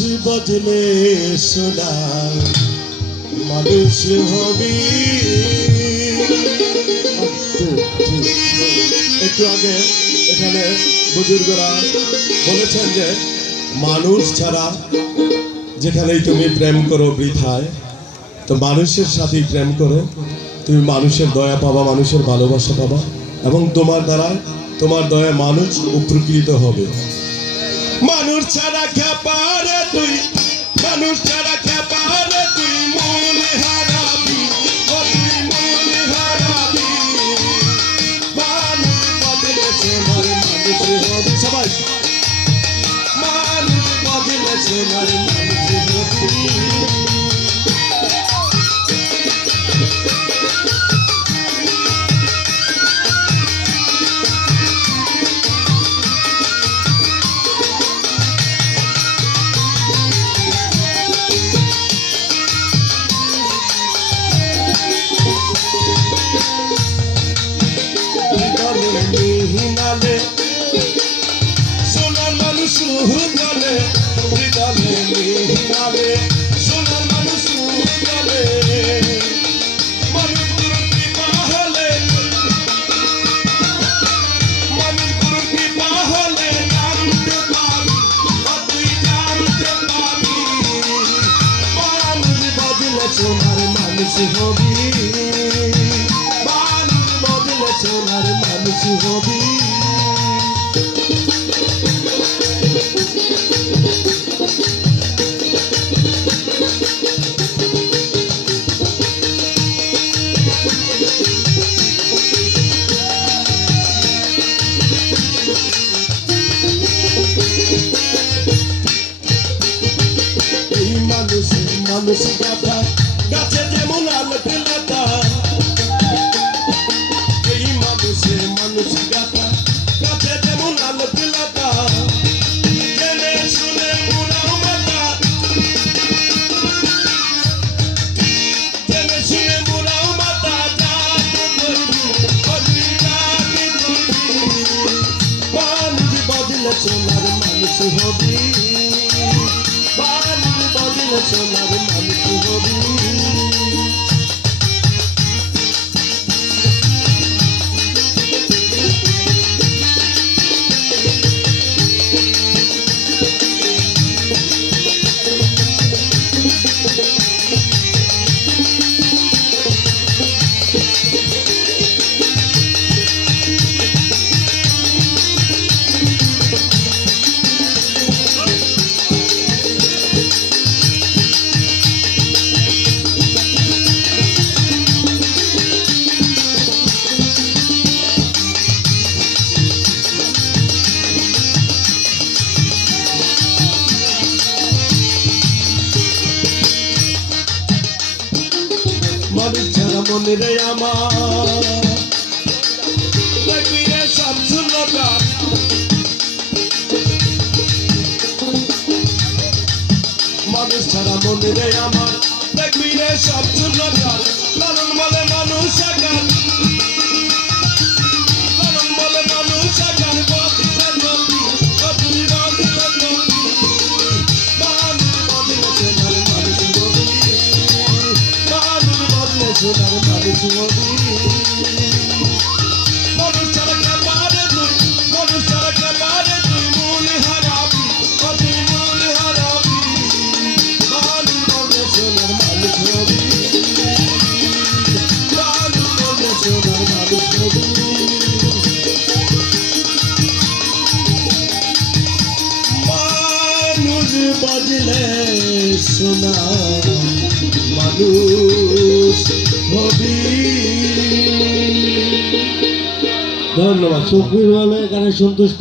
বদলে সোনা মানুষ হবি। একটু আগে এখানে বুজুর্গরা বলেছেন যে, মানুষ ছাড়া যেখানেই তুমি প্রেম করো বৃথায়, তো মানুষের সাথেই প্রেম করো। তুমি মানুষের দয়া পাবা, মানুষের ভালোবাসা পাবা, এবং তোমার দ্বারা তোমার দয়া মানুষ উপকৃত হবে। মানুষ ছাড়া খেপারে বলে মানুষ গাথা গাছে যেমন আলো পেলাতা এই মানুষে মানুষ গাথা। গাছে যেমন আলো পেলাতা জেনে শুনে মুরাও মাতা জেনে শুনে মুরাও মাতা মানুষ বদলে সোনার মানুষ হবি। মানুষ ছাড়া মনে রে আমার মানুষ ছাড়া মনে রে আমার। দেখবি রে বদলে সোনা মানুষ হবি ধন্যবাদ চব্বিশ হলে এখানে সন্তুষ্ট